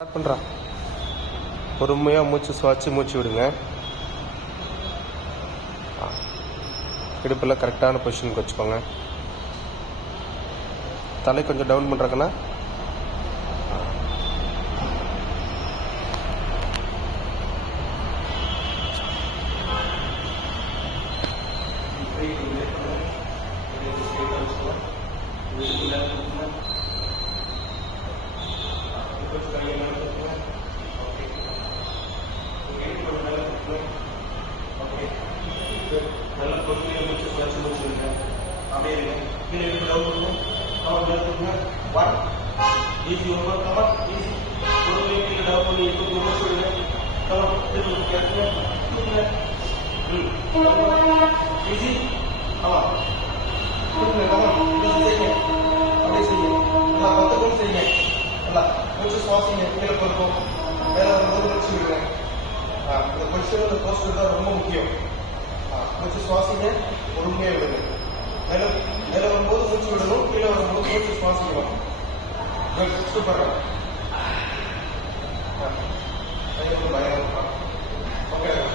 Start பண்ணுறா. பொறுமையாக மூச்சு சுவாச்சு மூச்சு விடுங்க. இடுப்பில் கரெக்டான பொசிஷனுக்கு வச்சுக்கோங்க. தலை கொஞ்சம் டவுன் பண்ணுறாங்கன்னா நல்ல பொறுமையாக மூச்சு சுவாச்சு மூச்சு விடுங்க. அப்படியே இருங்க. கீழே இடுப்பு டவுன் பண்ணுங்க. கவர் எடுத்துக்கோங்க. 1 ஈஸி. ஒவ்வொரு கவர் ஈஸி. பொறுமையாக கீழே டவுன் பண்ணி இடுப்பு மூச்சு விடுங்க. கவர் திரும்ப கேட்டுங்க. ஈஸி. ஆமாம். கொடுங்க கவர் ஈஸி செய்யுங்க. அப்படியே செய்யுங்க. நல்லா 10 நிமிஷம் செய்யுங்க. நல்லா மூச்சு சுவாசிங்க. கீழே பொறுப்போம். மேலே வரும்போது மூச்சு விடுங்க. இந்த பொசிஷன் இந்த போஸ்டர் தான் ரொம்ப முக்கியம். மூச்சு சுவாசிங்க. பொறுமையாக விடுங்க. மேலே மேலே வரும்போது மூச்சு விடணும். கீழே வரும்போது மூச்சு சுவாசிக்கணும். சூப்பர். பயம் ஓகே.